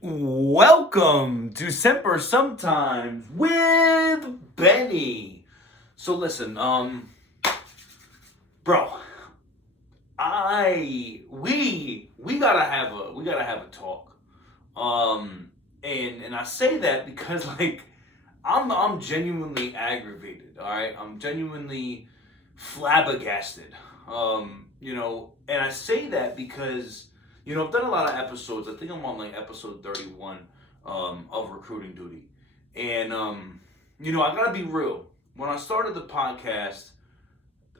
Welcome to Semper Sometimes with Benny. So listen, bro, we gotta have a talk. And I say that because I'm genuinely aggravated. All right, I'm genuinely flabbergasted. And I say that because I've done a lot of episodes. I think I'm on like episode 31 of recruiting duty, and I gotta be real. When I started the podcast,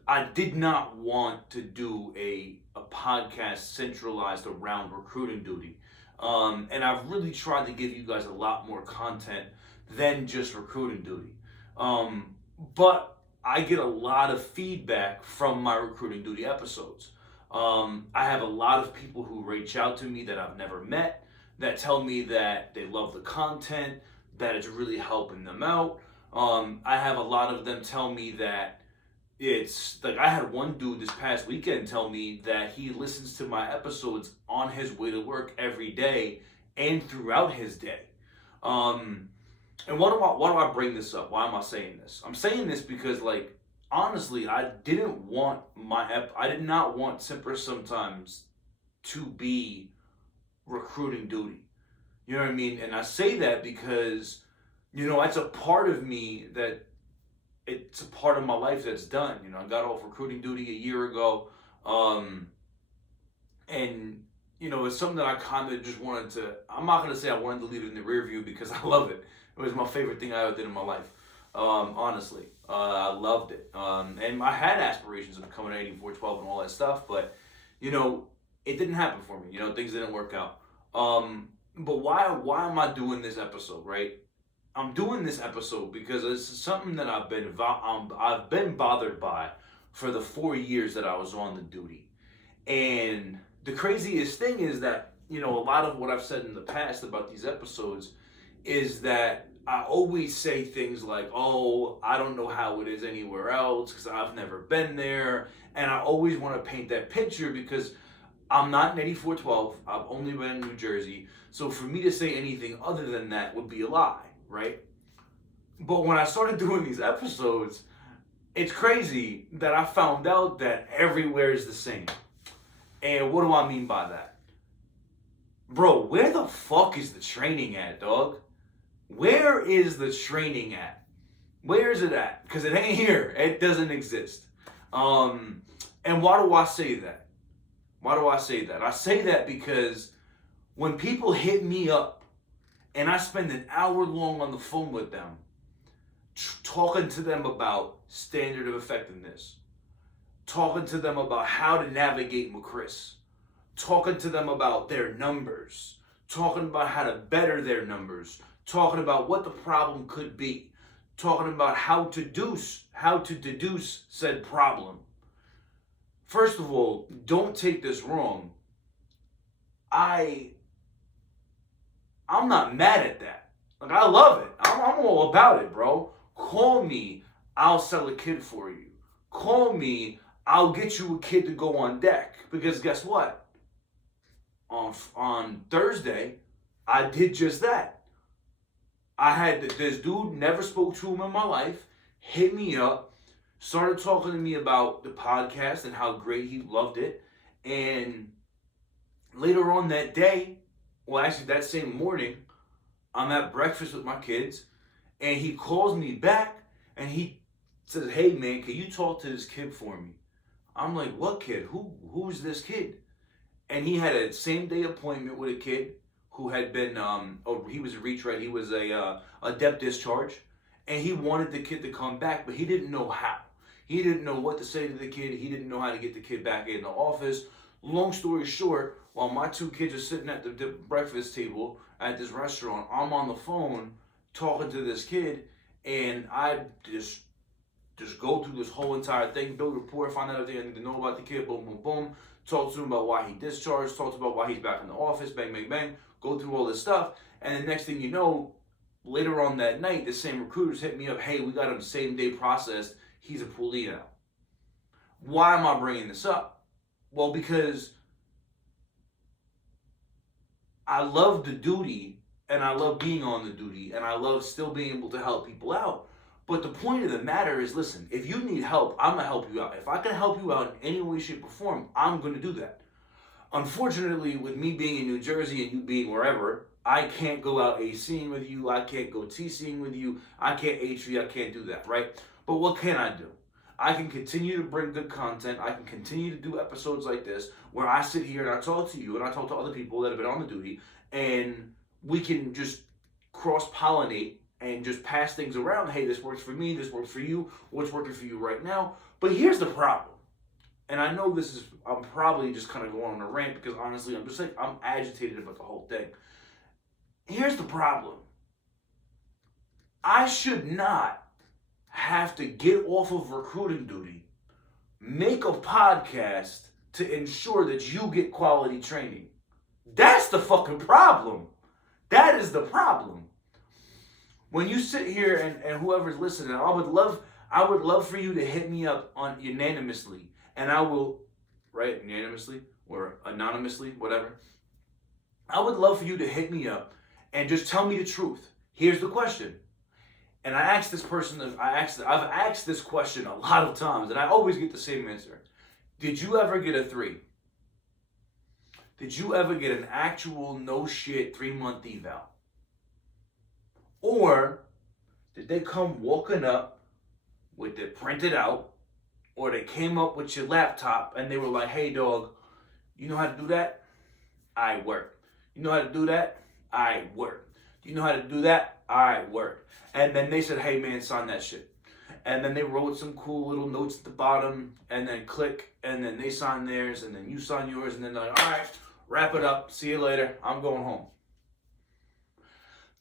I did not want to do a podcast centralized around recruiting duty. And I've really tried to give you guys a lot more content than just recruiting duty. But I get a lot of feedback from my recruiting duty episodes. I have a lot of people who reach out to me that I've never met that tell me that they love the content, that it's really helping them out. I have a lot of them tell me that it's like I had one dude this past weekend tell me that he listens to my episodes on his way to work every day and throughout his day. Um, and why do I bring this up? Why am I saying this? I'm saying this because honestly, I did not want Simper Sometimes to be recruiting duty. You know what I mean? And I say that because it's a part of me that it's a part of my life that's done. I got off recruiting duty a year ago, um, and it's something that I kind of just wanted to. I'm not gonna say I wanted to leave it in the rear view because I love it. It was my favorite thing I ever did in my life. Honestly, I loved it, and I had aspirations of becoming an 8412 and all that stuff, but you know, it didn't happen for me. Things didn't work out. But why am I doing this episode, right? I'm doing this episode because it's something that I've been bothered by for the 4 years that I was on the duty. And the craziest thing is that a lot of what I've said in the past about these episodes is that I always say things like, "Oh, I don't know how it is anywhere else because I've never been there," and I always want to paint that picture because I'm not in 8412. I've only been in New Jersey. So for me to say anything other than that would be a lie, right? But when I started doing these episodes, it's crazy that I found out that everywhere is the same. And what do I mean by that? Bro, where the fuck is the training at, dog? Where is the training at? Where is it at? Because it ain't here. It doesn't exist. Um, and why do I say that? Why do I say that? I say that because when people hit me up and I spend an hour long on the phone with them, talking to them about standard of effectiveness, talking to them about how to navigate McChris, talking to them about their numbers, talking about how to better their numbers, talking about what the problem could be, talking about how to deduce said problem. First of all, don't take this wrong. I I'm not mad at that. I love it. I'm all about it, bro. Call me, I'll sell a kid for you. Call me, I'll get you a kid to go on deck. Because guess what? On Thursday, I did just that. I had this dude, never spoke to him in my life, hit me up, started talking to me about the podcast and how great he loved it. And later on that day, well, actually that same morning, I'm at breakfast with my kids, and he calls me back and he says, "Hey man, can you talk to this kid for me?" I'm like, "What kid? Who's this kid?" And he had a same day appointment with a kid who had been he was a retread, he was a dep discharge, and he wanted the kid to come back, but he didn't know how. He didn't know what to say to the kid. He didn't know how to get the kid back in the office. Long story short, while my two kids are sitting at the breakfast table at this restaurant, I'm on the phone talking to this kid, and I just go through this whole entire thing, build a report, find out everything I need to know about the kid, boom, boom, boom. Talk to him about why he discharged, talk about why he's back in the office, bang, bang, bang. Go through all this stuff, and the next thing you know, later on that night, the same recruiters hit me up. "Hey, we got him same day processed. He's a pulley now." Why am I bringing this up? Well, because I love the duty, and I love being on the duty, and I love still being able to help people out. But the point of the matter is, listen, if you need help, I'm going to help you out. If I can help you out in any way, shape, or form, I'm going to do that. Unfortunately, with me being in New Jersey and you being wherever, I can't go out ACing with you. I can't go TCing with you. I can't HV. I can't do that, right? But what can I do? I can continue to bring good content. I can continue to do episodes like this where I sit here and I talk to you and I talk to other people that have been on the duty, and we can just cross-pollinate and just pass things around. Hey, this works for me. This works for you. What's working for you right now? But here's the problem. And I know I'm probably just kind of going on a rant because honestly, I'm agitated about the whole thing. Here's the problem. I should not have to get off of recruiting duty, make a podcast to ensure that you get quality training. That's the fucking problem. That is the problem. When you sit here and whoever's listening, I would love for you to hit me up on unanimously. And I will, right, unanimously or anonymously, whatever. I would love for you to hit me up and just tell me the truth. Here's the question. And I've asked this question a lot of times, and I always get the same answer. Did you ever get a 3? Did you ever get an actual no shit 3-month eval? Or did they come walking up with it printed out, or they came up with your laptop and they were like, hey dog, you know how to do that? I work. You know how to do that? I work. You know how to do that? I work. And then they said, hey man, sign that shit. And then they wrote some cool little notes at the bottom, and then click, and then they sign theirs, and then you sign yours, and then they're like, all right, wrap it up. See you later. I'm going home.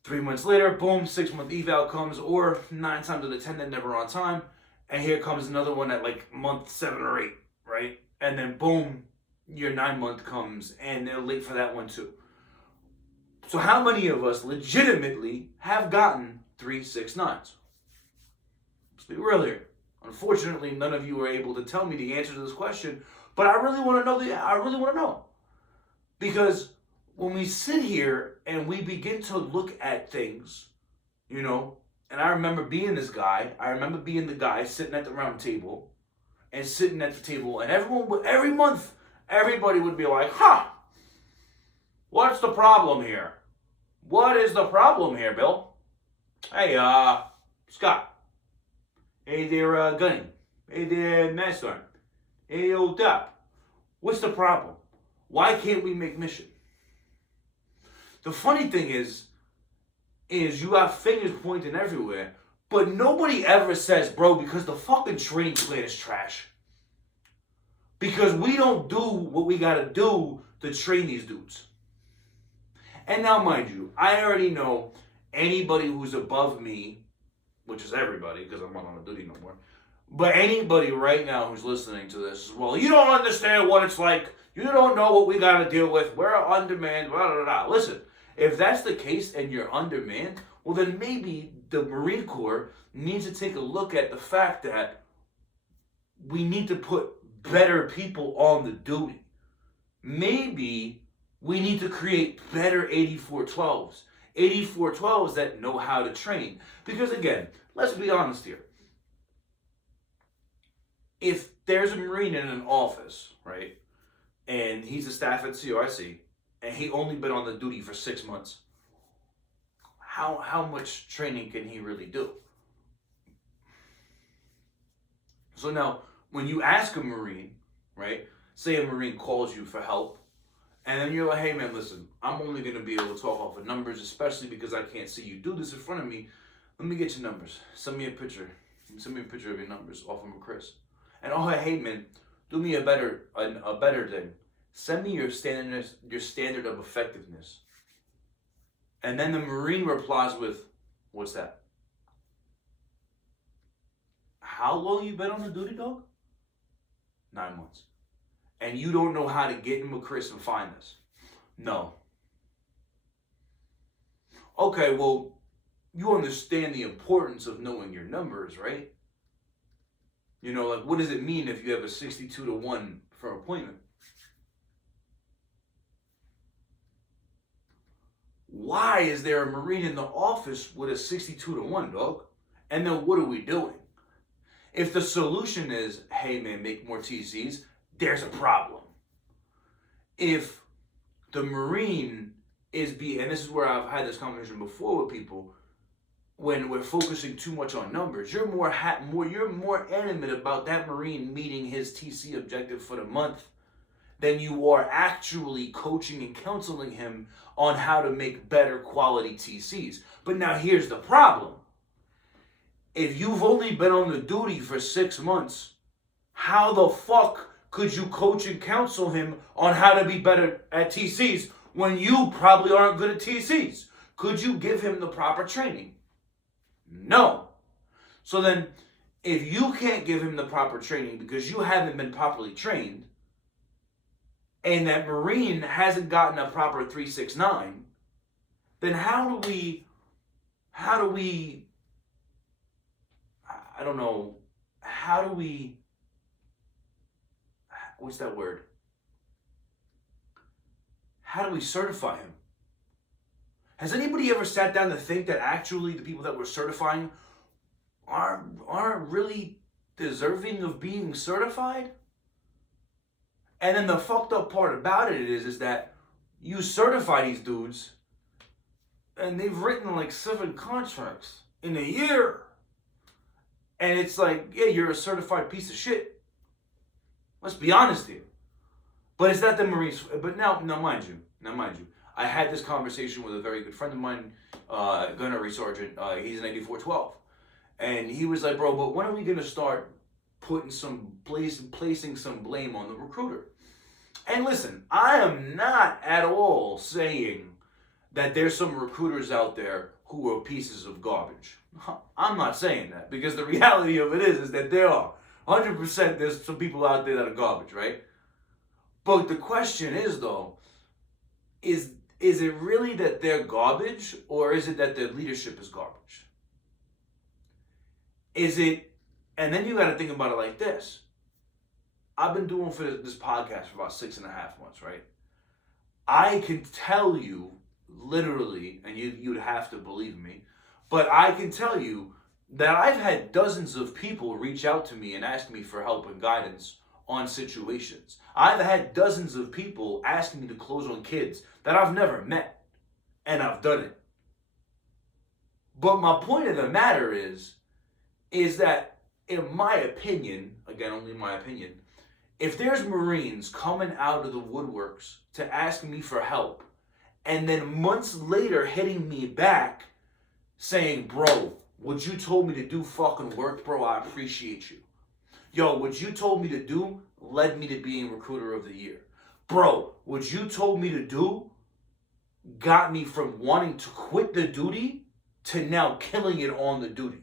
3 months later, boom, 6-month eval comes, or 9 times out of 10, they're never on time. And here comes another one at like month 7 or 8, right? And then boom, your 9-month comes and they're late for that one too. So how many of us legitimately have gotten 3, 6, 9s? Let's be real here. Unfortunately, none of you are able to tell me the answer to this question, but I really want to know. Because when we sit here and we begin to look at things, you know, and I remember being this guy. I remember being the guy sitting at the round table and sitting at the table, and every month, everybody would be like, what's the problem here? What is the problem here, Bill? Hey, Scott. Hey there, Gunny. Hey there, Master. Hey, old Duck. What's the problem? Why can't we make mission? The funny thing is you got fingers pointing everywhere, but nobody ever says, bro, because the fucking training plan is trash. Because we don't do what we gotta do to train these dudes. And now, mind you, I already know anybody who's above me, which is everybody, because I'm not on duty no more, but anybody right now who's listening to this, well, you don't understand what it's like, you don't know what we gotta deal with, we're undermanned, blah, blah, blah. Listen, if that's the case and you're undermanned, well then maybe the Marine Corps needs to take a look at the fact that we need to put better people on the duty. Maybe we need to create better 8412s. 8412s that know how to train. Because again, let's be honest here. If there's a Marine in an office, right, and he's a staff at COIC, and he only been on the duty for 6 months, how much training can he really do? So now, when you ask a Marine, right, say a Marine calls you for help, and then you're like, hey man, listen, I'm only going to be able to talk off of numbers, especially because I can't see you do this in front of me. Let me get your numbers. Send me a picture. Send me a picture of your numbers off of Chris. And oh, hey man, do me a better thing. Send me your standard of effectiveness. And then the Marine replies with, what's that? How long you been on the duty, dog? 9 months. And you don't know how to get in with Chris and find this? No. Okay, well, you understand the importance of knowing your numbers, right? You know, like, what does it mean if you have a 62-1 for appointment? why is there a Marine in the office with a 62-1, dog? And then what are we doing? If the solution is, hey man, make more TCs, there's a problem. If the Marine and this is where I've had this conversation before with people, when we're focusing too much on numbers, you're more animate about that Marine meeting his TC objective for the month than you are actually coaching and counseling him on how to make better quality TCs. But now here's the problem. If you've only been on the duty for 6 months, how the fuck could you coach and counsel him on how to be better at TCs when you probably aren't good at TCs? Could you give him the proper training? No. So then, if you can't give him the proper training because you haven't been properly trained, and that Marine hasn't gotten a proper 369, then how do we, what's that word? How do we certify him? Has anybody ever sat down to think that actually the people that we're certifying aren't really deserving of being certified? And then the fucked up part about it is that you certify these dudes and they've written like 7 contracts in a year. And it's like, yeah, you're a certified piece of shit. Let's be honest here. But it's not the Marines. But now mind you, I had this conversation with a very good friend of mine, gunnery sergeant. He's an 8412. And he was like, bro, but when are we going to start placing some blame on the recruiter? And listen, I am not at all saying that there's some recruiters out there who are pieces of garbage. I'm not saying that, because the reality of it is that there are. 100% there's some people out there that are garbage, right? But the question is, though, is it really that they're garbage, or is it that their leadership is garbage? And then you got to think about it like this. I've been doing for this podcast for about 6.5 months, right? I can tell you, literally, and you'd have to believe me, but I can tell you that I've had dozens of people reach out to me and ask me for help and guidance on situations. I've had dozens of people asking me to close on kids that I've never met, and I've done it. But my point of the matter is that, in my opinion, again, only my opinion, if there's Marines coming out of the woodworks to ask me for help, and then months later hitting me back saying, bro, what you told me to do fucking worked, bro, I appreciate you. Yo, what you told me to do led me to being Recruiter of the Year. Bro, what you told me to do got me from wanting to quit the duty to now killing it on the duty.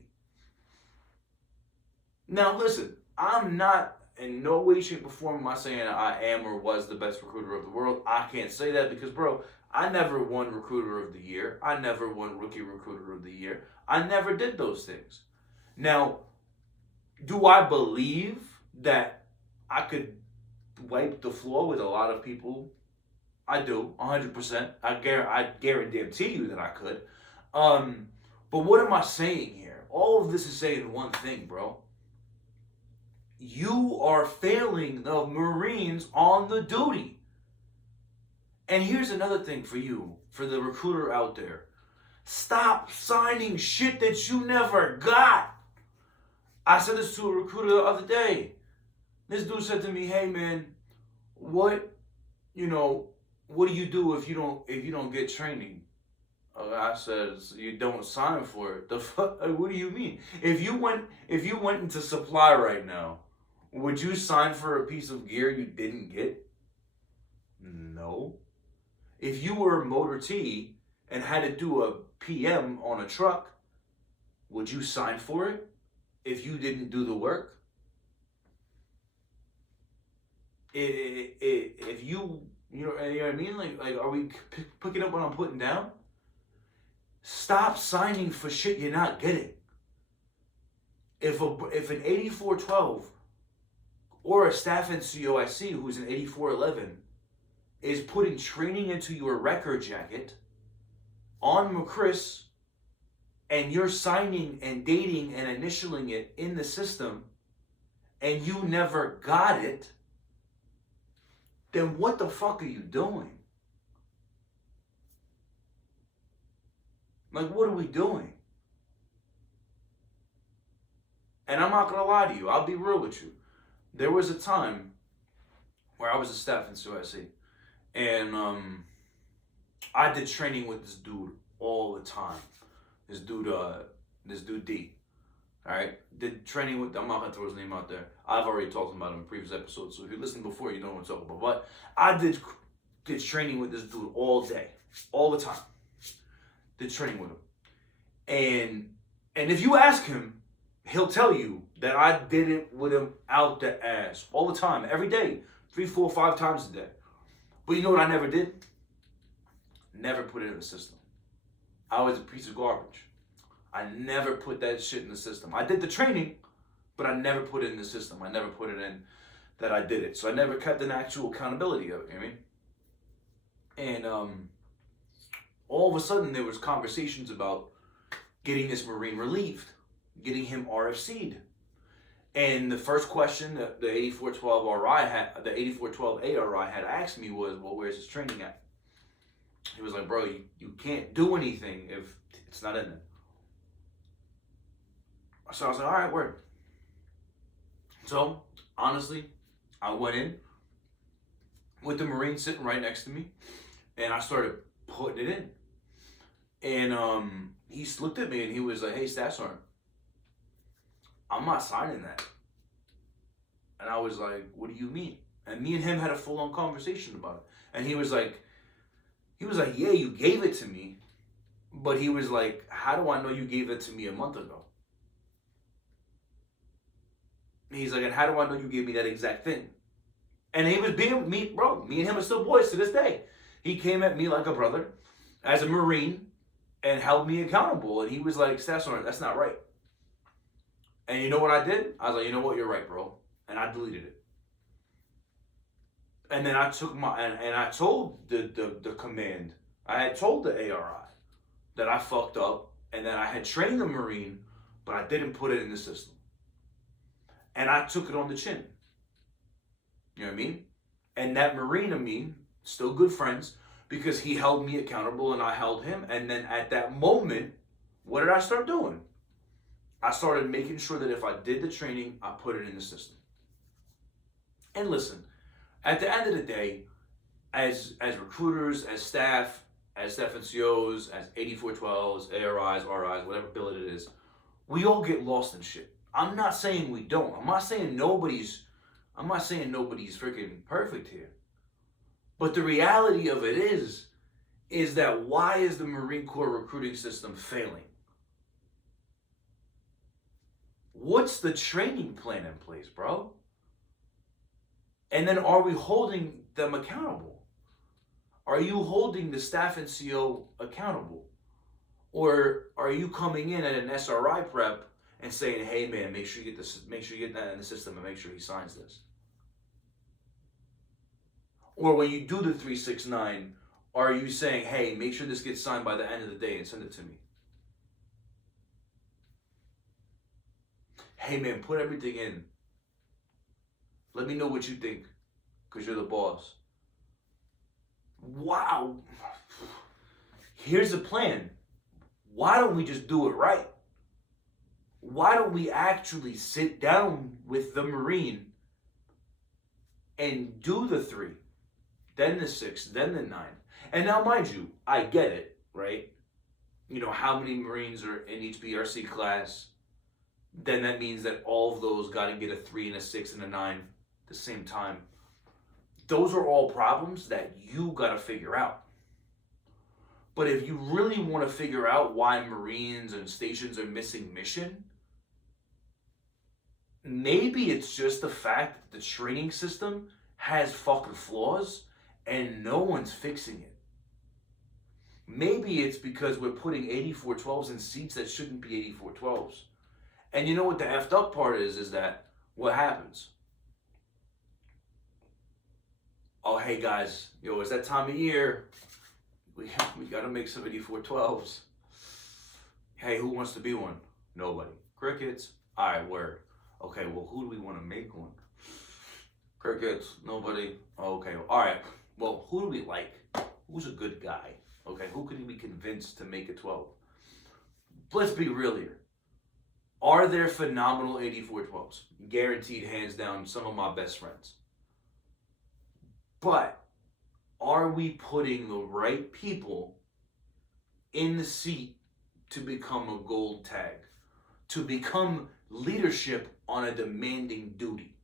Now listen, I'm not in no way, shape, or form am I saying I am or was the best recruiter of the world. I can't say that because, bro, I never won Recruiter of the Year. I never won Rookie Recruiter of the Year. I never did those things. Now, do I believe that I could wipe the floor with a lot of people? I do, 100%. I guarantee you that I could. But what am I saying here? All of this is saying one thing, bro. You are failing the Marines on the duty. And here's another thing for you, for the recruiter out there. Stop signing shit that you never got. I said this to a recruiter the other day. This dude said to me, hey man, what do you do if you don't get training? I said, you don't sign for it. The fuck? What do you mean? If you went into supply right now, would you sign for a piece of gear you didn't get? No. If you were motor T and had to do a PM on a truck, would you sign for it if you didn't do the work? If you know what I mean? Like are we picking up what I'm putting down? Stop signing for shit you're not getting. If an 8412 or a staff NCO I see who's an 8411 is putting training into your record jacket, on McChris and you're signing and dating and initialing it in the system and you never got it, then what the fuck are you doing? Like, what are we doing? And I'm not going to lie to you. I'll be real with you. There was a time where I was a staff in CIC. And I did training with this dude all the time. This dude D. Alright? Did training with, I'm not going to throw his name out there. I've already talked about him in previous episodes. So if you listened before, you know what I'm talking about. But I did training with this dude all day. All the time. Did training with him. And if you ask him, he'll tell you that I did it with him out the ass. All the time. Every day. 3, 4, 5 times a day. But you know what I never did? Never put it in the system. I was a piece of garbage. I never put that shit in the system. I did the training, but I never put it in the system. I never put it in that I did it. So I never kept an actual accountability of it, you know what I mean? And all of a sudden there was conversations about getting this Marine relieved, getting him RFC'd. And the first question that the 8412 ARI had asked me was, well, where's his training at? He was like, bro, you can't do anything if it's not in there. So I was like, all right, word. So, honestly, I went in with the Marine sitting right next to me, and I started putting it in. And he looked at me and he was like, hey, Staff Sergeant, I'm not signing that. And I was like, what do you mean? And me and him had a full-on conversation about it. And he was like, yeah, you gave it to me. But he was like, how do I know you gave it to me a month ago? And he's like, and how do I know you gave me that exact thing? And he was being me, bro. Me and him are still boys to this day. He came at me like a brother, as a Marine, and held me accountable. And he was like, Staff Sergeant, that's not right. And you know what I did? I was like, you know what, you're right, bro. And I deleted it. And then I took and I told the command, I had told the ARI that I fucked up and that I had trained the Marine, but I didn't put it in the system. And I took it on the chin. You know what I mean? And that Marine and me, still good friends, because he held me accountable and I held him. And then at that moment, what did I start doing? I started making sure that if I did the training, I put it in the system. And listen, at the end of the day, as recruiters, as staff NCOs, as 8412s, ARIs, RIs, whatever billet it is, we all get lost in shit. I'm not saying we don't. I'm not saying nobody's freaking perfect here. But the reality of it is that why is the Marine Corps recruiting system failing? What's the training plan in place, bro? And then are we holding them accountable? Are you holding the staff NCO accountable? Or are you coming in at an SRI prep and saying, hey man, make sure you get this, make sure you get that in the system and make sure he signs this? Or when you do the 369, are you saying, hey, make sure this gets signed by the end of the day and send it to me? Hey man, put everything in. Let me know what you think, because you're the boss. Wow. Here's the plan. Why don't we just do it right? Why don't we actually sit down with the Marine and do the 3, then the 6, then the 9? And now, mind you, I get it, right? You know, how many Marines are in each BRC class? Then that means that all of those got to get a 3 and a 6 and a 9 at the same time. Those are all problems that you got to figure out. But if you really want to figure out why Marines and stations are missing mission, maybe it's just the fact that the training system has fucking flaws and no one's fixing it. Maybe it's because we're putting 8412s in seats that shouldn't be 8412s. And you know what the effed up part is that what happens? Oh, hey guys, yo, it's that time of year. we got to make some 8412s. Hey, who wants to be one? Nobody. Crickets. All right, word. Okay, well, who do we want to make one? Crickets. Nobody. Okay, all right. Well, who do we like? Who's a good guy? Okay, who could we convince to make a 12? Let's be real here. Are there phenomenal 8412s? Guaranteed, hands down, some of my best friends. But are we putting the right people in the seat to become a gold tag? To become leadership on a demanding duty?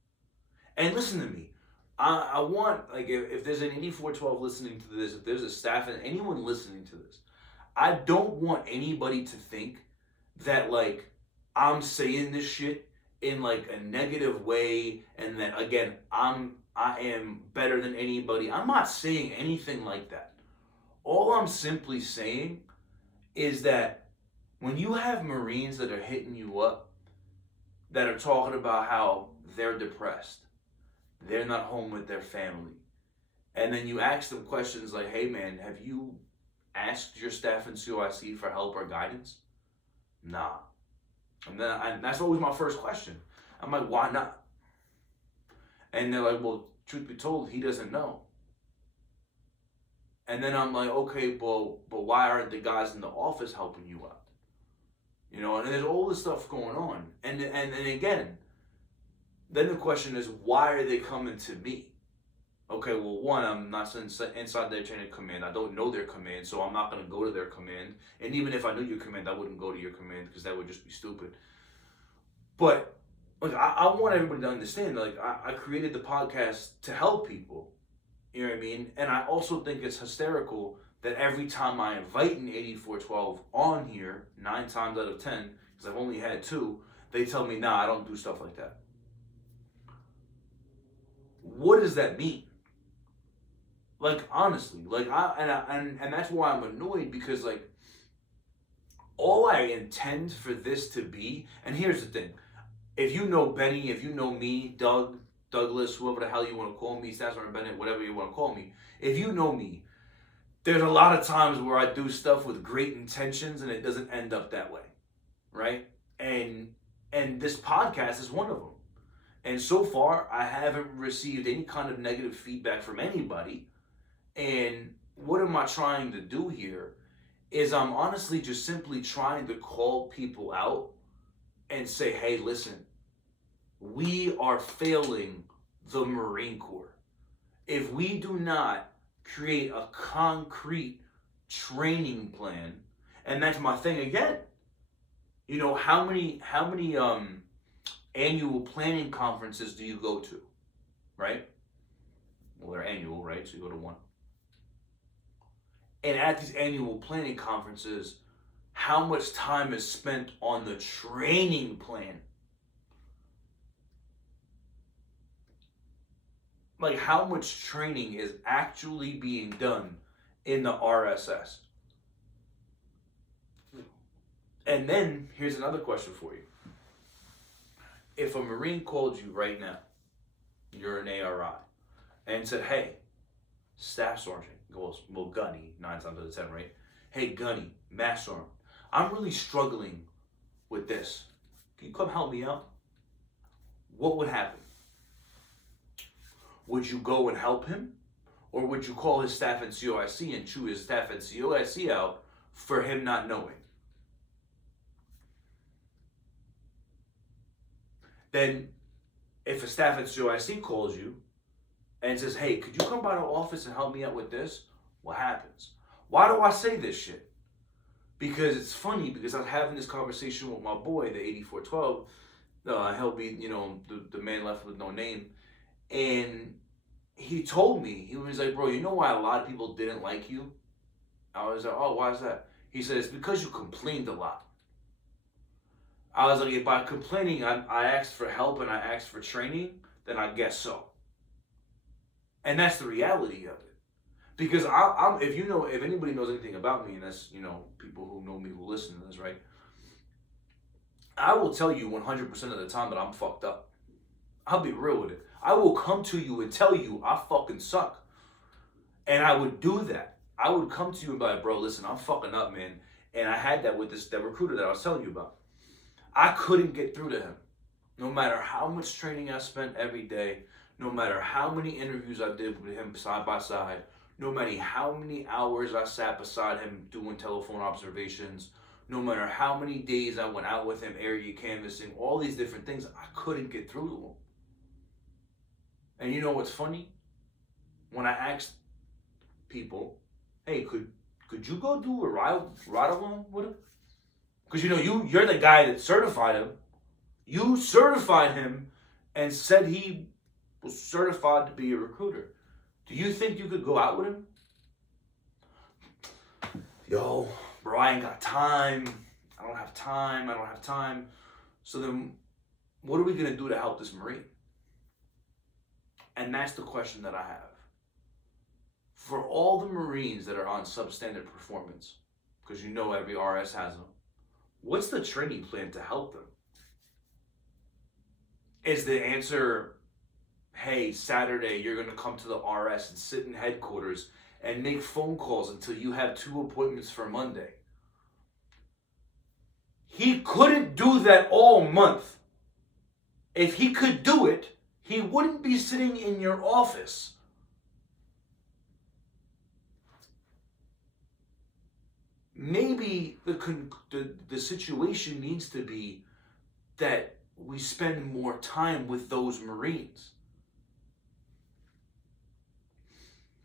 And listen to me. I want, like, if there's an 8412 listening to this, if there's a staff and anyone listening to this, I don't want anybody to think that, like, I'm saying this shit in, like, a negative way and that, again, I am better than anybody. I'm not saying anything like that. All I'm simply saying is that when you have Marines that are hitting you up, that are talking about how they're depressed, they're not home with their family, and then you ask them questions like, hey man, have you asked your staff in COIC for help or guidance? Nah. And that's always my first question. I'm like, why not? And they're like, well, truth be told, he doesn't know. And then I'm like, okay, but why aren't the guys in the office helping you out? You know, and there's all this stuff going on. And again, then the question is, why are they coming to me? Okay, well, one, I'm not inside their chain of command. I don't know their command, so I'm not going to go to their command. And even if I knew your command, I wouldn't go to your command because that would just be stupid. But like, I want everybody to understand, like, I created the podcast to help people. You know what I mean? And I also think it's hysterical that every time I invite an 8412 on here, 9 times out of 10, because I've only had 2, they tell me, nah, I don't do stuff like that. What does that mean? Like, honestly, like, and that's why I'm annoyed, because, like, all I intend for this to be, and here's the thing, if you know Benny, if you know me, Doug, Douglas, whoever the hell you want to call me, Stassman or Bennett, whatever you want to call me, if you know me, there's a lot of times where I do stuff with great intentions and it doesn't end up that way, right? And this podcast is one of them. And so far, I haven't received any kind of negative feedback from anybody. And what am I trying to do here is I'm honestly just simply trying to call people out and say, hey, listen, we are failing the Marine Corps. If we do not create a concrete training plan, and that's my thing again, you know, how many annual planning conferences do you go to, right? Well, they're annual, right? So you go to one. And at these annual planning conferences, how much time is spent on the training plan? Like, how much training is actually being done in the RSS? And then, here's another question for you. If a Marine called you right now, you're an ARI, and said, hey, Staff Sergeant, well, Gunny, 9 times out of 10, right? Hey, Gunny, Mass Sergeant, I'm really struggling with this. Can you come help me out? What would happen? Would you go and help him? Or would you call his staff at COIC and chew his staff at COIC out for him not knowing? Then, if a staff at COIC calls you and says, hey, could you come by the office and help me out with this? What happens? Why do I say this shit? Because it's funny, because I was having this conversation with my boy, the 8412, he'll be, you know, the man left with no name. And he told me, he was like, bro, you know why a lot of people didn't like you? I was like, oh, why is that? He said, it's because you complained a lot. I was like, if by complaining I asked for help and I asked for training, then I guess so. And that's the reality of it. Because if anybody knows anything about me, and that's, you know, people who know me who listen to this, right? I will tell you 100% of the time that I'm fucked up. I'll be real with it. I will come to you and tell you I fucking suck. And I would do that. I would come to you and be like, bro, listen, I'm fucking up, man. And I had that with that recruiter that I was telling you about. I couldn't get through to him. No matter how much training I spent every day, no matter how many interviews I did with him side by side, no matter how many hours I sat beside him doing telephone observations, no matter how many days I went out with him area canvassing, all these different things, I couldn't get through to him. And you know what's funny? When I asked people, hey, could you go do a ride along with him? Because you're the guy that certified him. You certified him and said he was certified to be a recruiter. Do you think you could go out with him? Yo, bro, I ain't got time. I don't have time. So then what are we going to do to help this Marine? And that's the question that I have. For all the Marines that are on substandard performance, because every RS has them, what's the training plan to help them? Is the answer, hey, Saturday you're going to come to the RS and sit in headquarters and make phone calls until you have 2 appointments for Monday? He couldn't do that all month. If he could do it, he wouldn't be sitting in your office. Maybe the situation needs to be that we spend more time with those Marines.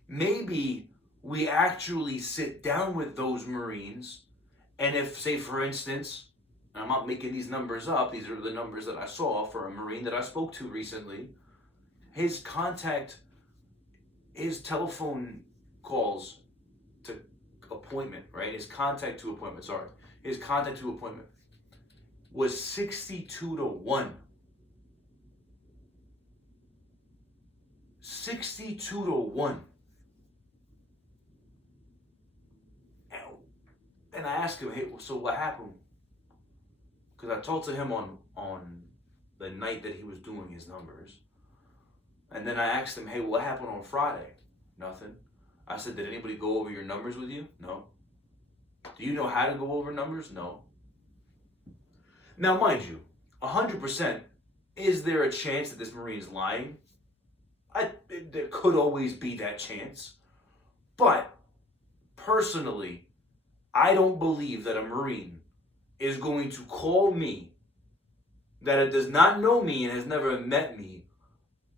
Maybe we actually sit down with those Marines, and if, say, for instance, and I'm not making these numbers up, these are the numbers that I saw for a Marine that I spoke to recently, his telephone calls to appointment, right? His contact to appointment was 62 to 1. 62 to 1. And I asked him, hey, so what happened? Because I talked to him on the night that he was doing his numbers. And then I asked him, hey, what happened on Friday? Nothing. I said, did anybody go over your numbers with you? No. Do you know how to go over numbers? No. Now, mind you, 100%, is there a chance that this Marine's lying? There could always be that chance. But, personally, I don't believe that a Marine is going to call me, that it does not know me and has never met me,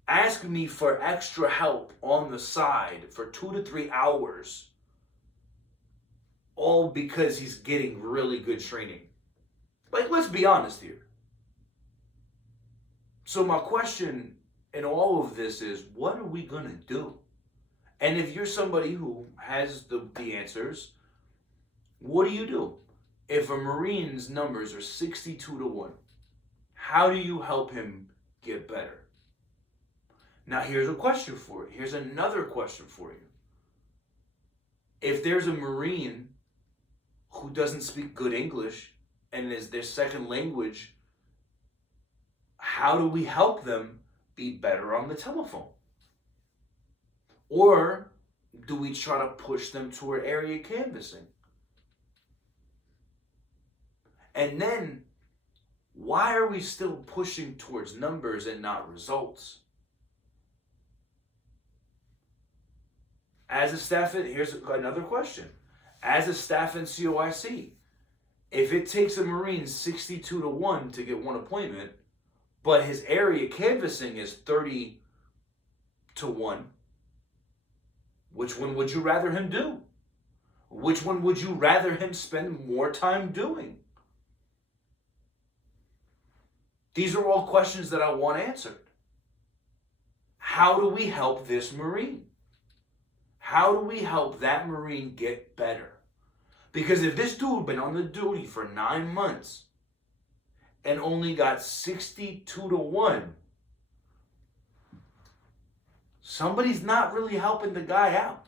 ask me for extra help on the side for 2 to 3 hours, all because he's getting really good training. Like, let's be honest here. So my question in all of this is, what are we going to do? And if you're somebody who has the answers, what do you do? If a Marine's numbers are 62 to 1, how do you help him get better? Now, here's a question for you. Here's another question for you. If there's a Marine who doesn't speak good English and is their second language, how do we help them be better on the telephone? Or do we try to push them toward area canvassing? And then, why are we still pushing towards numbers and not results? As a staff, here's another question. As a staff in COIC, if it takes a Marine 62 to 1 to get 1 appointment, but his area canvassing is 30 to 1, which one would you rather him do? Which one would you rather him spend more time doing? These are all questions that I want answered. How do we help this Marine? How do we help that Marine get better? Because if this dude been on the duty for 9 months and only got 62 to 1, somebody's not really helping the guy out.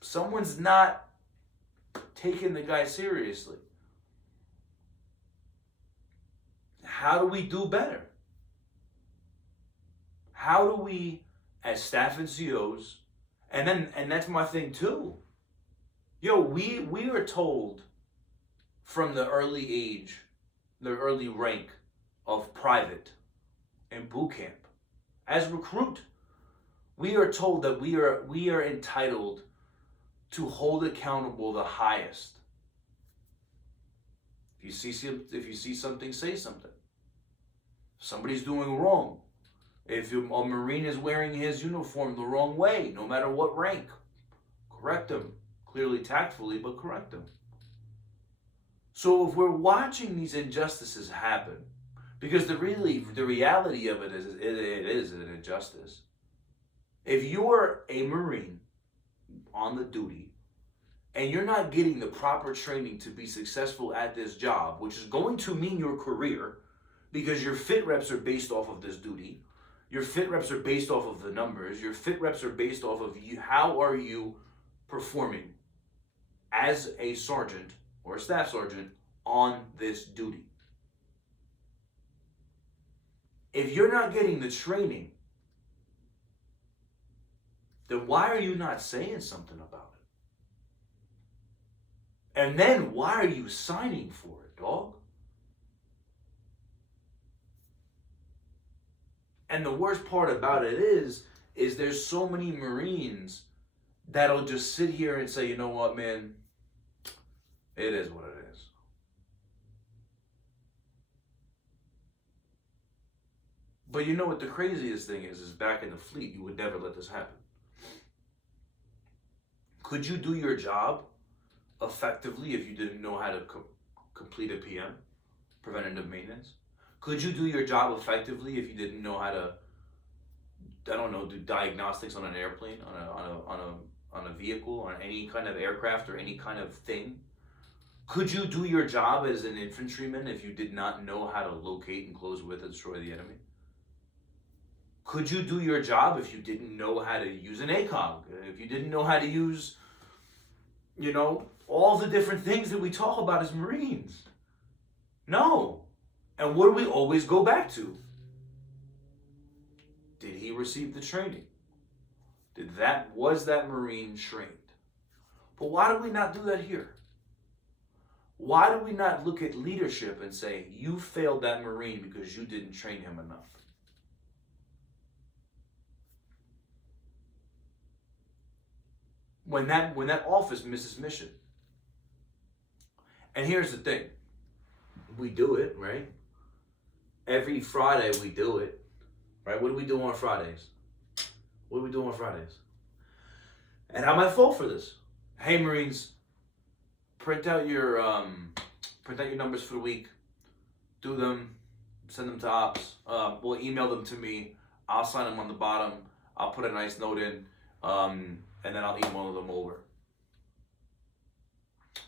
Someone's not taking the guy seriously. How do we do better? How do we, as staff and COs, And that's my thing too. Yo, we are told from the early age, the early rank of private and boot camp, as recruit, we are told that we are entitled to hold accountable the highest. If you see something, say something. If somebody's doing wrong. If a Marine is wearing his uniform the wrong way, no matter what rank, correct them. Clearly, tactfully, but correct them. So if we're watching these injustices happen, because the reality of it is an injustice. If you're a Marine on the duty and you're not getting the proper training to be successful at this job, which is going to mean your career, because your fit reps are based off of this duty, your fit reps are based off of the numbers, your fit reps are based off of you, how are you performing as a sergeant or a staff sergeant on this duty. If you're not getting the training, then why are you not saying something about it? And then why are you signing for it, dog? And the worst part about it is there's so many Marines that'll just sit here and say, you know what, man, it is what it is. But you know what the craziest thing is back in the fleet, you would never let this happen. Could you do your job effectively if you didn't know how to complete a PM, preventative maintenance? Could you do your job effectively if you didn't know how to, I don't know, do diagnostics on an airplane, on a vehicle, on any kind of aircraft or any kind of thing? Could you do your job as an infantryman if you did not know how to locate and close with and destroy the enemy? Could you do your job if you didn't know how to use an ACOG? If you didn't know how to use, all the different things that we talk about as Marines? No. And what do we always go back to? Did he receive the training? Was that Marine trained? But why do we not do that here? Why do we not look at leadership and say, you failed that Marine because you didn't train him enough? When that office misses mission. And here's the thing. We do it, right? Every Friday we do it. Right? What do we do on Fridays? And I'm at fault for this. Hey Marines, print out your numbers for the week. Do them, send them to ops. Well, email them to me. I'll sign them on the bottom. I'll put a nice note in. And then I'll email them over.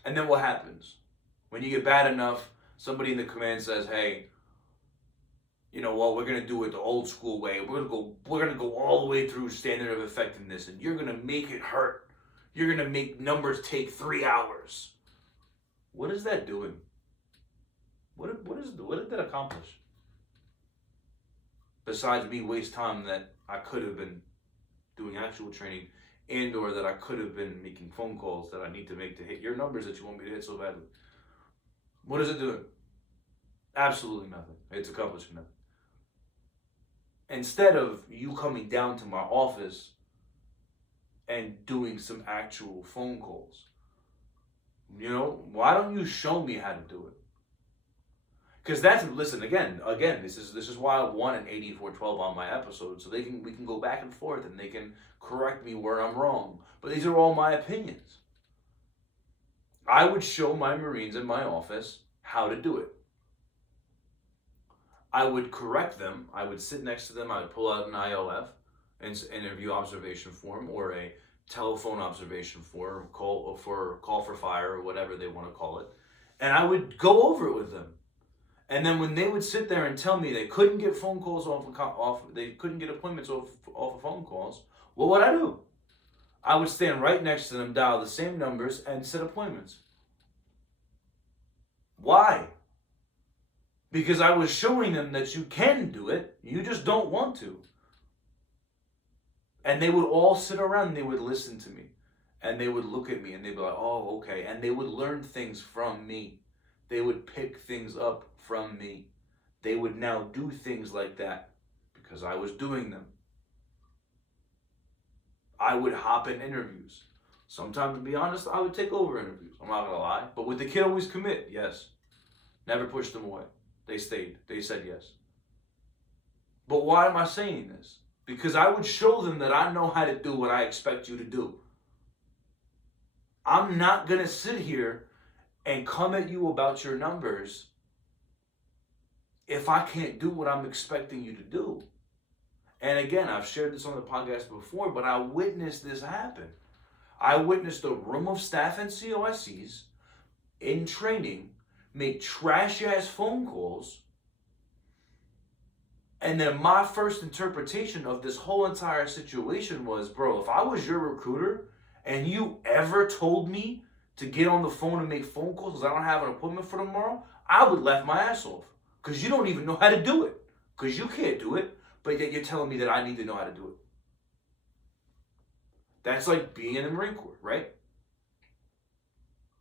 And then what happens? When you get bad enough, somebody in the command says, hey, you know what, we're gonna do it the old school way. We're gonna go all the way through standard of effectiveness, and you're gonna make it hurt. You're gonna make numbers take 3 hours. What is that doing? What did that accomplish? Besides me waste time that I could have been doing actual training, and or that I could have been making phone calls that I need to make to hit your numbers that you want me to hit so badly. What is it doing? Absolutely nothing. It's accomplishing nothing. Instead of you coming down to my office and doing some actual phone calls, why don't you show me how to do it? Because again, this is why I want an 8412 on my episode, so we can go back and forth and they can correct me where I'm wrong. But these are all my opinions. I would show my Marines in my office how to do it. I would correct them. I would sit next to them. I would pull out an IOF, an interview observation form, or a telephone observation form, call for fire, or whatever they want to call it, and I would go over it with them. And then when they would sit there and tell me they couldn't get phone calls they couldn't get appointments off of phone calls, what would I do? I would stand right next to them, dial the same numbers, and set appointments. Why? Because I was showing them that you can do it, you just don't want to. And they would all sit around and they would listen to me. And they would look at me and they'd be like, oh, okay. And they would learn things from me. They would pick things up from me. They would now do things like that because I was doing them. I would hop in interviews. Sometimes, to be honest, I would take over interviews. I'm not going to lie. But would the kid always commit? Yes. Never pushed them away. They stayed. They said yes. But why am I saying this? Because I would show them that I know how to do what I expect you to do. I'm not going to sit here and come at you about your numbers if I can't do what I'm expecting you to do. And again, I've shared this on the podcast before, but I witnessed this happen. I witnessed a room of staff and COICs in training make trash-ass phone calls. And then my first interpretation of this whole entire situation was, bro, if I was your recruiter and you ever told me to get on the phone and make phone calls because I don't have an appointment for tomorrow, I would laugh my ass off. Because you don't even know how to do it. Because you can't do it, but yet you're telling me that I need to know how to do it. That's like being in the Marine Corps, right?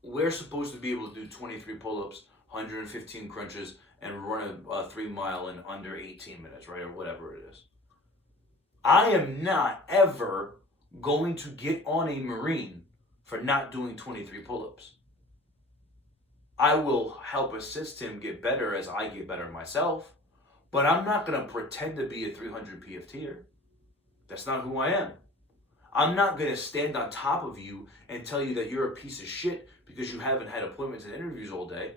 We're supposed to be able to do 23 pull-ups, 115 crunches, and run a 3 mile in under 18 minutes, right? Or whatever it is. I am not ever going to get on a Marine for not doing 23 pull-ups. I will help assist him get better as I get better myself, but I'm not going to pretend to be a 300 PFTer. That's not who I am. I'm not going to stand on top of you and tell you that you're a piece of shit because you haven't had appointments and interviews all day,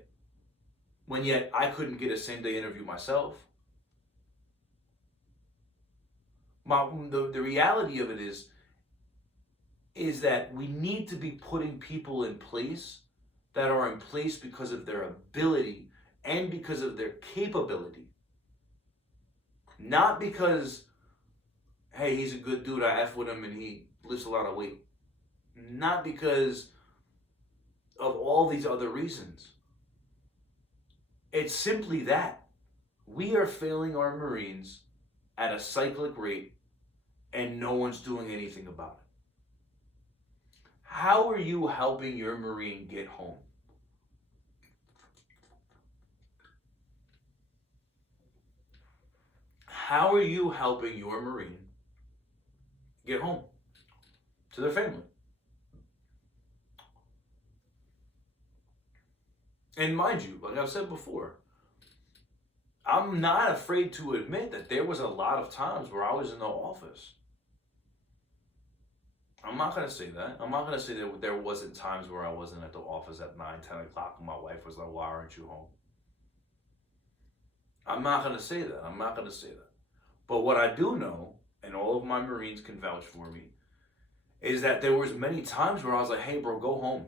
when yet I couldn't get a same-day interview myself. The reality of it is that we need to be putting people in place that are in place because of their ability and because of their capability. Not because, hey, he's a good dude, I F with him and he lifts a lot of weight. Not because of all these other reasons. It's simply that. We are failing our Marines at a cyclic rate and no one's doing anything about it. How are you helping your Marine get home? How are you helping your Marine get home to their family? And mind you, like I've said before, I'm not afraid to admit that there was a lot of times where I was in the office. I'm not going to say that. I'm not going to say that there wasn't times where I wasn't at the office at 9, 10 o'clock and my wife was like, why aren't you home? I'm not going to say that. I'm not going to say that. But what I do know, and all of my Marines can vouch for me, is that there was many times where I was like, hey bro, go home.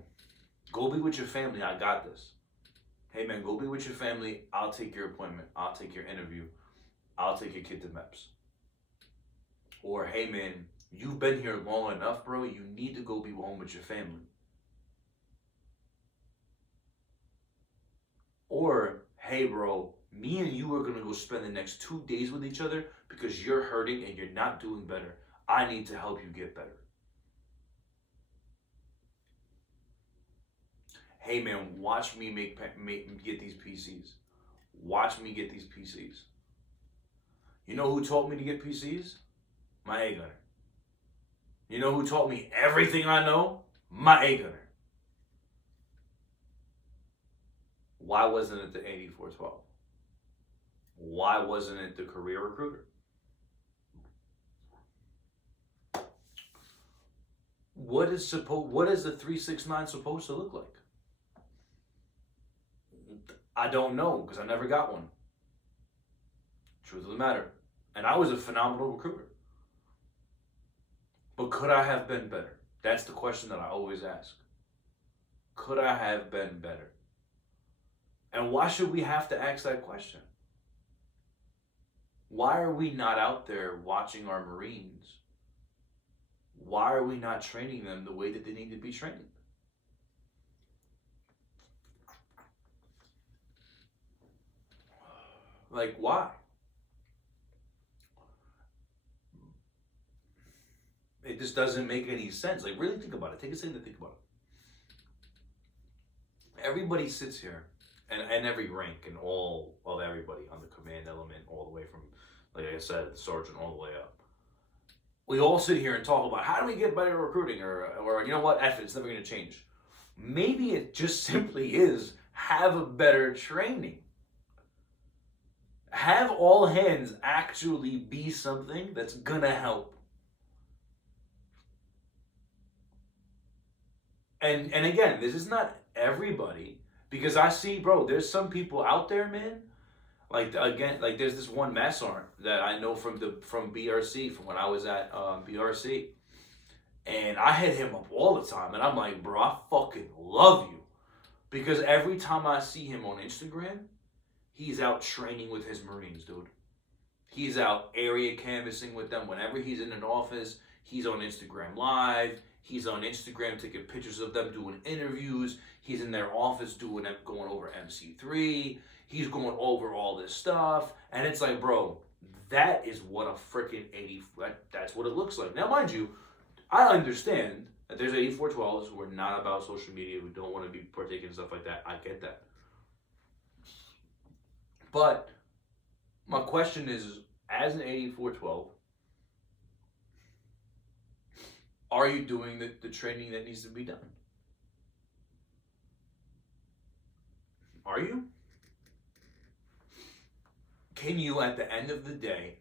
Go be with your family. I got this. Hey man, go be with your family. I'll take your appointment. I'll take your interview. I'll take your kid to MEPS. Or hey man, you've been here long enough, bro. You need to go be home with your family. Or hey bro, me and you are going to go spend the next 2 days with each other because you're hurting and you're not doing better. I need to help you get better. Hey man, watch me get these PCs. Watch me get these PCs. You know who taught me to get PCs? My A gunner. You know who taught me everything I know? My A gunner. Why wasn't it the 8412? Why wasn't it the career recruiter? What is the 369 supposed to look like? I don't know because I never got one. Truth of the matter. And I was a phenomenal recruiter. But could I have been better? That's the question that I always ask. Could I have been better? And why should we have to ask that question? Why are we not out there watching our Marines? Why are we not training them the way that they need to be trained? Like, why? just doesn't make any sense. Like, really think about it. Take a second to think about it. Everybody sits here, and every rank and all of everybody on the command element, all the way from, like I said, the sergeant all the way up. We all sit here and talk about how do we get better recruiting, or you know what, F it, it's never going to change. Maybe it just simply is have a better training. Have all hands actually be something that's going to help. And again, this is not everybody, because I see, bro, there's some people out there, man. Like, again, like there's this one mess sergeant that I know from BRC, from when I was at BRC. And I hit him up all the time. And I'm like, bro, I fucking love you. Because every time I see him on Instagram, he's out training with his Marines, dude. He's out area canvassing with them. Whenever he's in an office, he's on Instagram Live. He's on Instagram taking pictures of them doing interviews. He's in their office going over MC3. He's going over all this stuff. And it's like, bro, that is what a freaking 80, that's what it looks like. Now, mind you, I understand that there's 8412s who are not about social media, who don't want to be partaking in stuff like that. I get that. But my question is, as an 8412, are you doing the training that needs to be done? Are you? Can you, at the end of the day,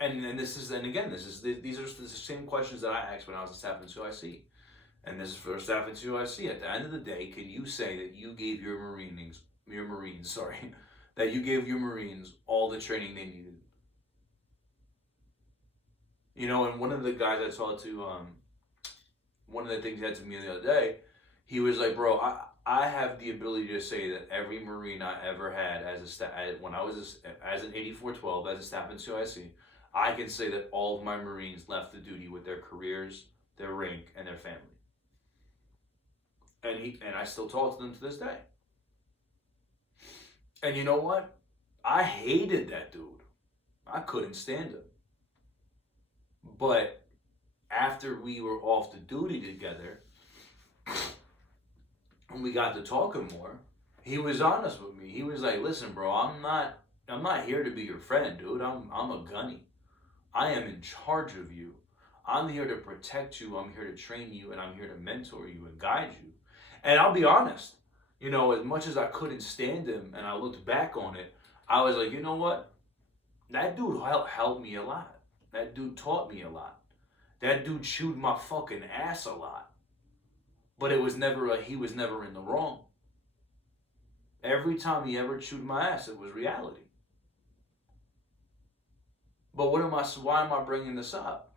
and these are the same questions that I asked when I was a staff in CIC, and this is for staff in CIC. At the end of the day, can you say that you gave your Marines, that you gave your Marines all the training they needed? You know, and one of the guys I talked to, one of the things he had to me the other day, he was like, bro, I have the ability to say that every Marine I ever had when I was as an 8412, as a staff in CIC, I can say that all of my Marines left the duty with their careers, their rank, and their family. And I still talk to them to this day. And you know what? I hated that dude. I couldn't stand him. But after we were off the duty together, and we got to talking more, he was honest with me. He was like, listen, bro, I'm not here to be your friend, dude. I'm a gunny. I am in charge of you. I'm here to protect you. I'm here to train you, and I'm here to mentor you and guide you. And I'll be honest, you know, as much as I couldn't stand him and I looked back on it, I was like, you know what? That dude helped me a lot. That dude taught me a lot. That dude chewed my fucking ass a lot. But it was he was never in the wrong. Every time he ever chewed my ass, it was reality. But why am I bringing this up?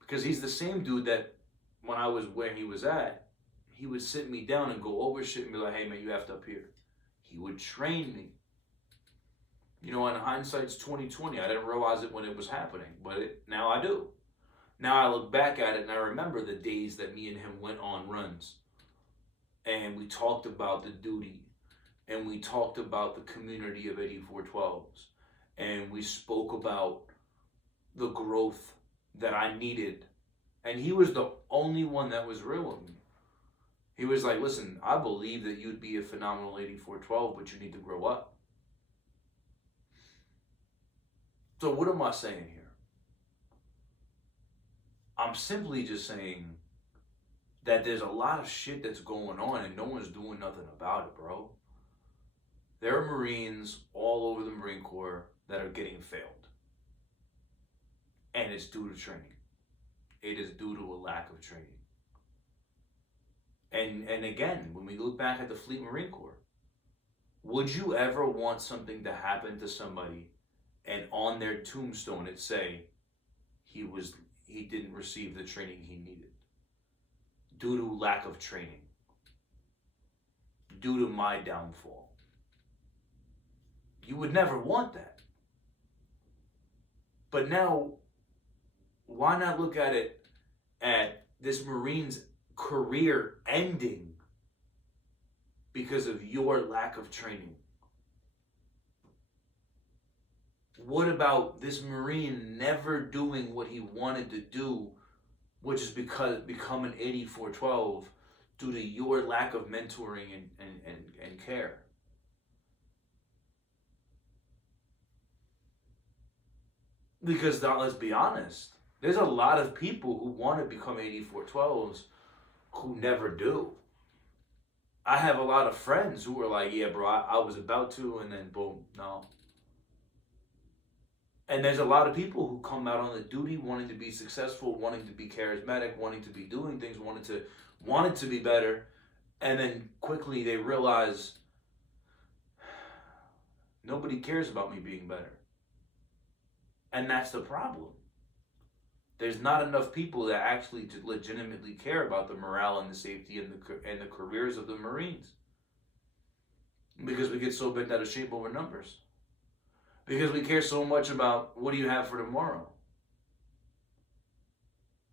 Because he's the same dude that when I was where he was at, he would sit me down and go over shit and be like, hey man, you have to up here. He would train me. You know, in hindsight's 2020. I didn't realize it when it was happening, but now I do. Now I look back at it and I remember the days that me and him went on runs. And we talked about the duty. And we talked about the community of 8412s. And we spoke about the growth that I needed. And he was the only one that was real with me. He was like, listen, I believe that you'd be a phenomenal 8412, but you need to grow up. So what am I saying here? I'm simply just saying that there's a lot of shit that's going on and no one's doing nothing about it, bro. There are Marines all over the Marine Corps that are getting failed. And it's due to training. It is due to a lack of training. And again, when we look back at the Fleet Marine Corps, would you ever want something to happen to somebody and on their tombstone it say he didn't receive the training he needed due to lack of training, due to my downfall? You would never want that. But now, why not look at it at this Marine's career ending because of your lack of training? What about this Marine never doing what he wanted to do which is because become an 8412 due to your lack of mentoring and care. Because now, let's be honest, there's a lot of people who want to become 8412s who never do. I have a lot of friends who are like, yeah, bro, I was about to, and then boom, no. And there's a lot of people who come out on the duty wanting to be successful, wanting to be charismatic, wanting to be doing things, wanted to be better, and then quickly they realize nobody cares about me being better. And that's the problem. There's not enough people that actually legitimately care about the morale and the safety and the careers of the Marines. Because we get so bent out of shape over numbers. Because we care so much about what do you have for tomorrow.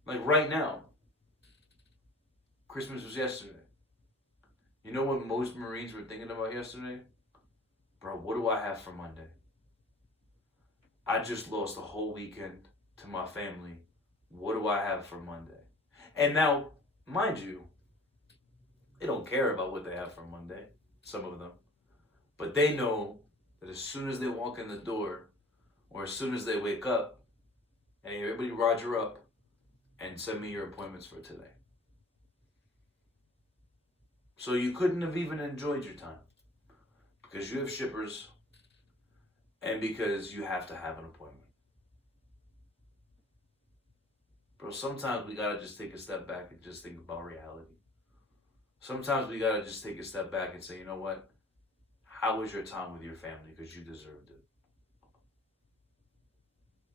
Like right now, Christmas was yesterday. You know what most Marines were thinking about yesterday? Bro, what do I have for Monday? I just lost a whole weekend to my family. What do I have for Monday? And now, mind you, they don't care about what they have for Monday, some of them. But they know that as soon as they walk in the door, or as soon as they wake up, hey, everybody roger up and send me your appointments for today. So you couldn't have even enjoyed your time because you have shippers and because you have to have an appointment. Bro, sometimes we gotta just take a step back and just think about reality. Sometimes we gotta just take a step back and say, you know what? How was your time with your family? Because you deserved it.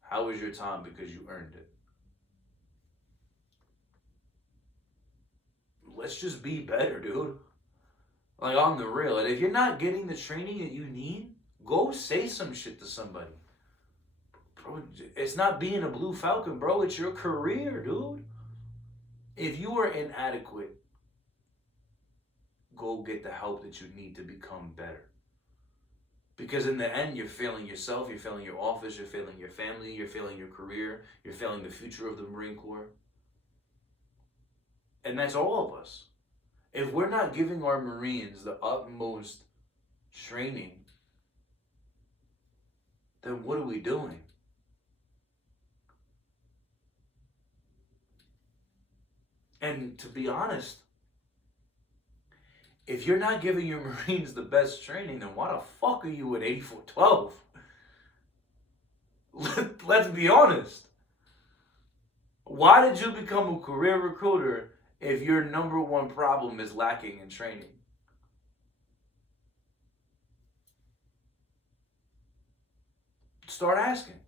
How was your time? Because you earned it. Let's just be better, dude. Like, on the real. And if you're not getting the training that you need, go say some shit to somebody. Bro, it's not being a Blue Falcon, bro. It's your career, dude. If you are inadequate, go get the help that you need to become better. Because in the end, you're failing yourself, you're failing your office, you're failing your family, you're failing your career, you're failing the future of the Marine Corps. And that's all of us. If we're not giving our Marines the utmost training, then what are we doing? And to be honest, if you're not giving your Marines the best training, then why the fuck are you at 8412? Let's be honest. Why did you become a career recruiter if your number one problem is lacking in training? Start asking.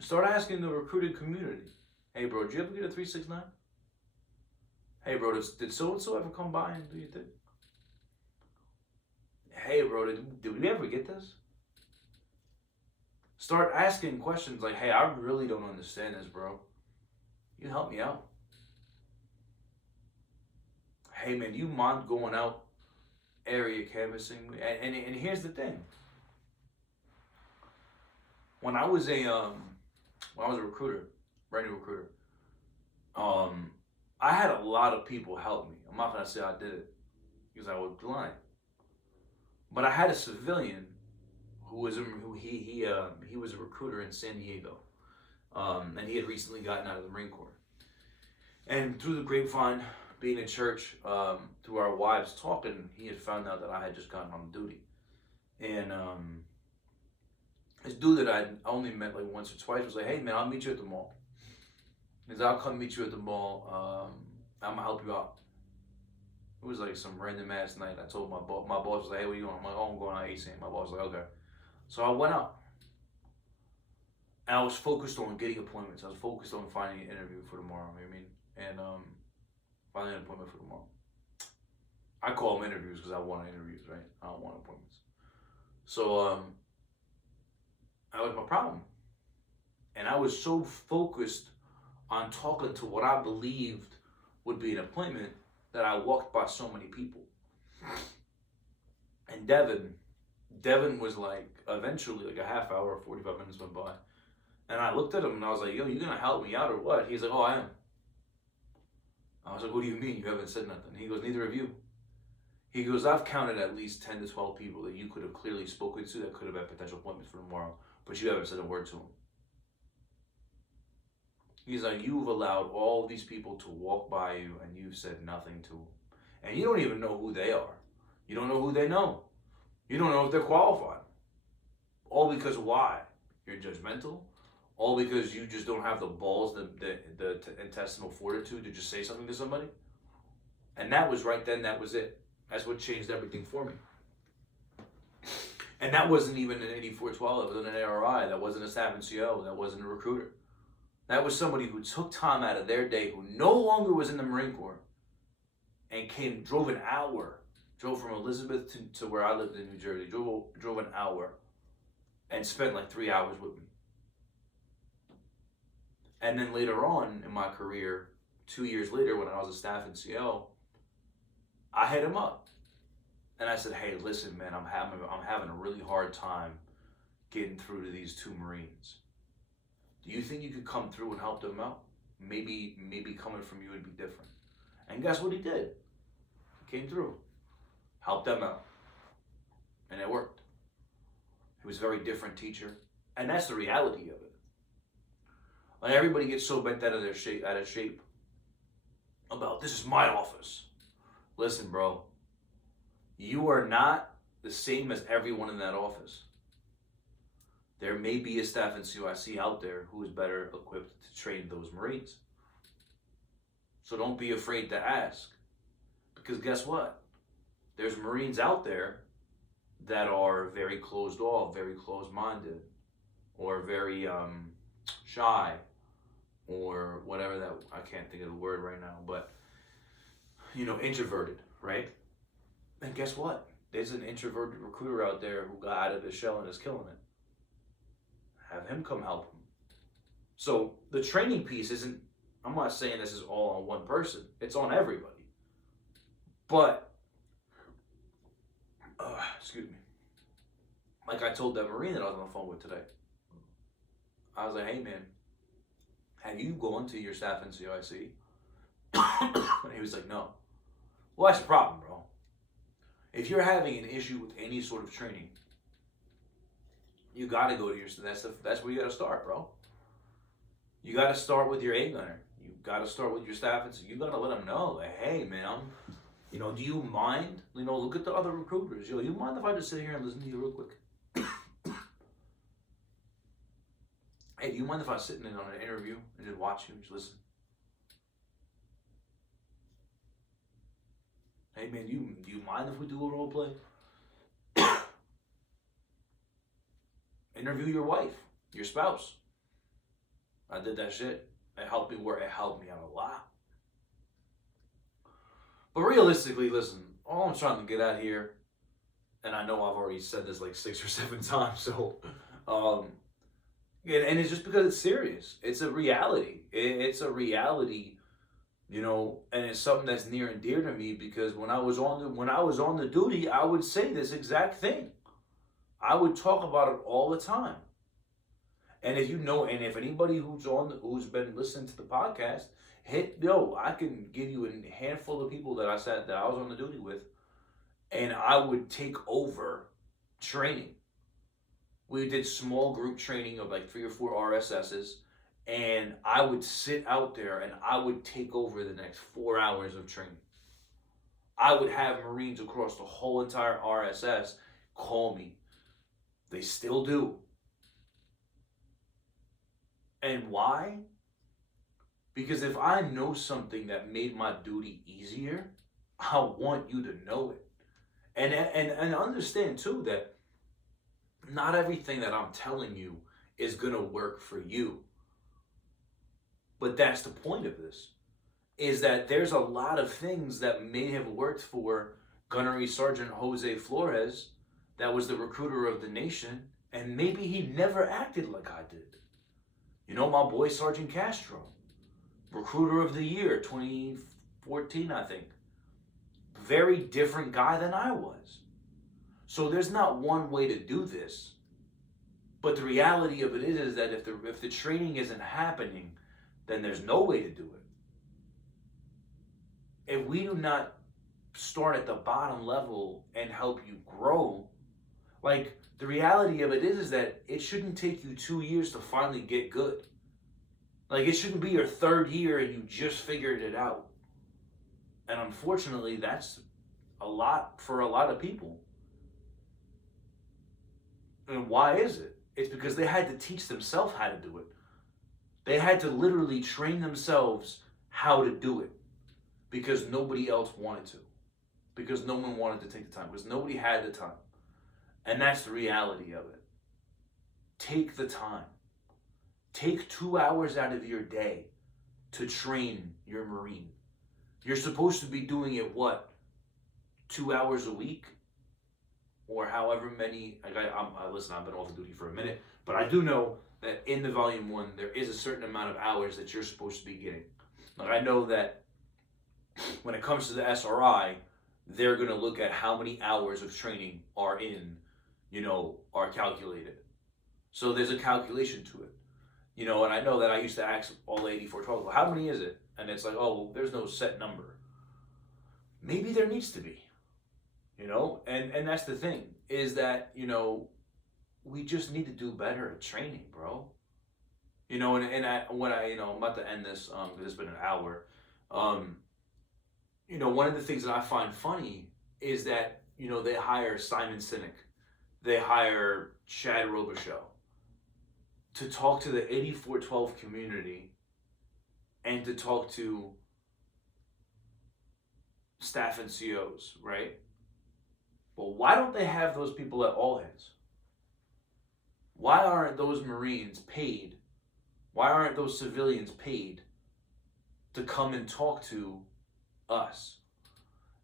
Start asking the recruiting community. Hey, bro, did you ever get a 369? Hey, bro, did so-and-so ever come by and do your thing? Hey, bro, did we ever get this? Start asking questions like, hey, I really don't understand this, bro. You help me out. Hey, man, do you mind going out area canvassing? And here's the thing. When I was a recruiter, brand new recruiter, I had a lot of people help me. I'm not gonna say I did it because I would be lying. But I had a civilian who was he was a recruiter in San Diego, and he had recently gotten out of the Marine Corps. And through the grapevine, being in church, through our wives talking, he had found out that I had just gotten on duty, and this dude that I only met like once or twice was like, "Hey man, I'll meet you at the mall." He said, "I'll come meet you at the mall. I'm gonna help you out." It was like some random ass night. I told my boss. My boss was like, "Hey, where you going?" I'm like, "Oh, I'm going out ASAP." My boss was like, "Okay." So I went out. And I was focused on getting appointments. I was focused on finding an interview for tomorrow. You know what I mean? And finding an appointment for tomorrow. I call them interviews because I want interviews, right? I don't want appointments. So that was my problem. And I was so focused on talking to what I believed would be an appointment that I walked by so many people. And Devin was like, eventually, like a half hour or 45 minutes went by. And I looked at him and I was like, yo, you gonna help me out or what? He's like, oh, I am. I was like, what do you mean? You haven't said nothing. He goes, neither of you. He goes, I've counted at least 10 to 12 people that you could have clearly spoken to that could have had potential appointments for tomorrow, but you haven't said a word to them. He's like, you've allowed all these people to walk by you and you've said nothing to them. And you don't even know who they are. You don't know who they know. You don't know if they're qualified. All because why? You're judgmental. All because you just don't have the balls, the intestinal fortitude to just say something to somebody. And that was right then, that was it. That's what changed everything for me. And that wasn't even an 8412, that wasn't an ARI, that wasn't a staff NCO, that wasn't a recruiter. That was somebody who took time out of their day, who no longer was in the Marine Corps, and drove an hour, drove from Elizabeth to where I lived in New Jersey, drove an hour, and spent like 3 hours with me. And then later on in my career, 2 years later, when I was a staff NCO, I hit him up. And I said, hey, listen, man, I'm having a really hard time getting through to these two Marines. Do you think you could come through and help them out? Maybe coming from you would be different. And guess what he did? He came through, helped them out, and it worked. He was a very different teacher, and that's the reality of it. Like, everybody gets so bent out of shape about, this is my office. Listen, bro, you are not the same as everyone in that office. There may be a staff NCO I see out there who is better equipped to train those Marines. So don't be afraid to ask. Because guess what? There's Marines out there that are very closed off, very closed-minded, or very shy, or whatever that, I can't think of the word right now, but, introverted, right? And guess what? There's an introverted recruiter out there who got out of his shell and is killing it. Have him come help him. So the training piece isn't, I'm not saying this is all on one person. It's on everybody. But, excuse me. Like I told that Marine that I was on the phone with today. I was like, hey man, have you gone to your staff NCOIC? And he was like, no. Well, that's the problem, bro. If you're having an issue with any sort of training, you got to go to that's where you got to start, bro. You got to start with your A gunner. You got to start with your staff, and you got to let them know, like, hey, man, do you mind? Look at the other recruiters. You mind if I just sit here and listen to you real quick? Hey, do you mind if I sit in on an interview and just watch you, just listen? Hey, man, do you mind if we do a role play? Interview your wife, your spouse. I did that shit. It helped me out a lot. But realistically, listen, all I'm trying to get at here, and I know I've already said this like 6 or 7 times, so, and it's just because it's serious. It's a reality. It's a reality, and it's something that's near and dear to me, because when I was on the duty, I would say this exact thing. I would talk about it all the time. And if anybody who's been listening to the podcast, I can give you a handful of people that I was on the duty with, and I would take over training. We did small group training of like 3 or 4 RSSs, and I would sit out there and I would take over the next 4 hours of training. I would have Marines across the whole entire RSS call me. They still do. And why? Because if I know something that made my duty easier, I want you to know it. And understand too that not everything that I'm telling you is gonna work for you. But that's the point of this, is that there's a lot of things that may have worked for Gunnery Sergeant Jose Flores, that was the recruiter of the nation, and maybe he never acted like I did. My boy Sergeant Castro, recruiter of the year, 2014, I think. Very different guy than I was. So there's not one way to do this, But the reality of it is that if the training isn't happening, then there's no way to do it. If we do not start at the bottom level and help you grow, like the reality of it is that it shouldn't take you 2 years to finally get good. Like it shouldn't be your third year and you just figured it out. And unfortunately, that's a lot for a lot of people. And why is it? It's because they had to teach themselves how to do it. They had to literally train themselves how to do it because nobody else wanted to. Because no one wanted to take the time. Because nobody had the time. And that's the reality of it. Take the time. Take 2 hours out of your day to train your Marine. You're supposed to be doing it, what, 2 hours a week? Or however many, listen, I've been off duty for a minute, but I do know that in the Volume 1, there is a certain amount of hours that you're supposed to be getting. Like I know that when it comes to the SRI, they're going to look at how many hours of training are are calculated. So there's a calculation to it. And I know that I used to ask all the 8412, well, how many is it? And it's like, oh, well, there's no set number. Maybe there needs to be. And that's the thing, is that, we just need to do better at training, bro. I'm about to end this, because it's been an hour. One of the things that I find funny is that, they hire Simon Sinek, they hire Chad Robichaux to talk to the 8412 community and to talk to staff and COs, right? Well, why don't they have those people at all hands? Why aren't those Marines paid? Why aren't those civilians paid to come and talk to us?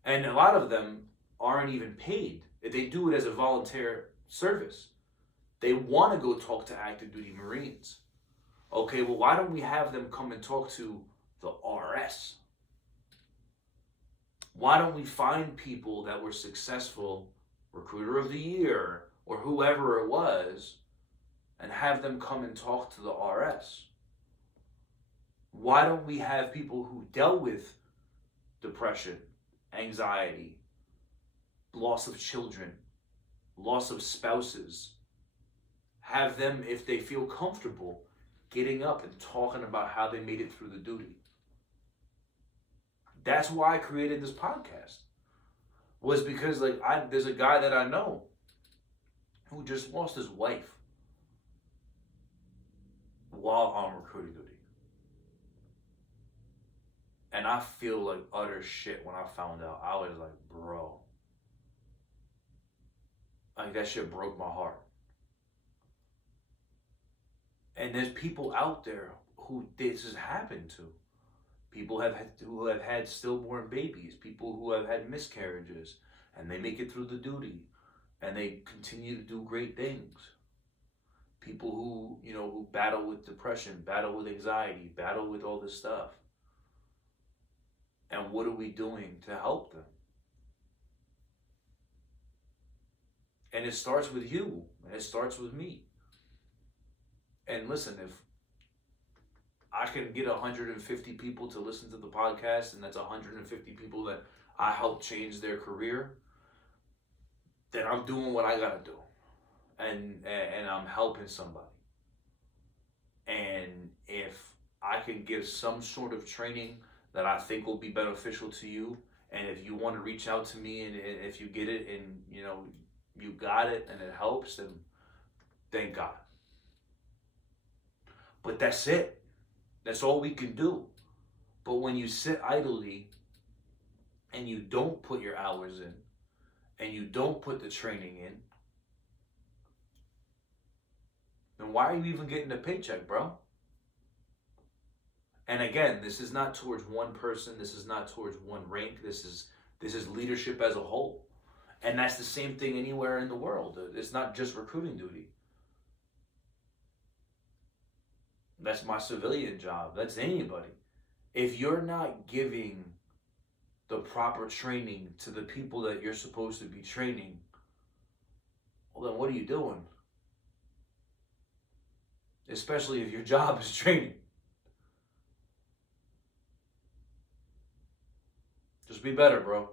And a lot of them aren't even paid. They do it as a volunteer service. They want to go talk to active duty Marines. Okay, well, why don't we have them come and talk to the RS? Why don't we find people that were successful, Recruiter of the Year, or whoever it was, and have them come and talk to the RS? Why don't we have people who dealt with depression, anxiety, loss of children, loss of spouses, have them, if they feel comfortable, getting up and talking about how they made it through the duty? That's why I created this podcast. Was because there's a guy that I know who just lost his wife while on recruiting duty. And I feel like utter shit when I found out. I was like, bro. Like that shit broke my heart. And there's people out there who this has happened to. People who have had stillborn babies, people who have had miscarriages, and they make it through the duty, and they continue to do great things. People who battle with depression, battle with anxiety, battle with all this stuff. And what are we doing to help them? And it starts with you, and it starts with me. And listen, if I can get 150 people to listen to the podcast, and that's 150 people that I help change their career, then I'm doing what I gotta do. And I'm helping somebody. And if I can give some sort of training that I think will be beneficial to you, and if you want to reach out to me, and if you get it and you got it and it helps, then thank God. But that's it. That's all we can do. But when you sit idly and you don't put your hours in and you don't put the training in, then why are you even getting a paycheck, bro? And again, this is not towards one person. This is not towards one rank. This is leadership as a whole. And that's the same thing anywhere in the world. It's not just recruiting duty. That's my civilian job. That's anybody. If you're not giving the proper training to the people that you're supposed to be training, well, then what are you doing? especially if your job is training. Just be better, bro.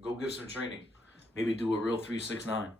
Go give some training. Maybe do a real 369.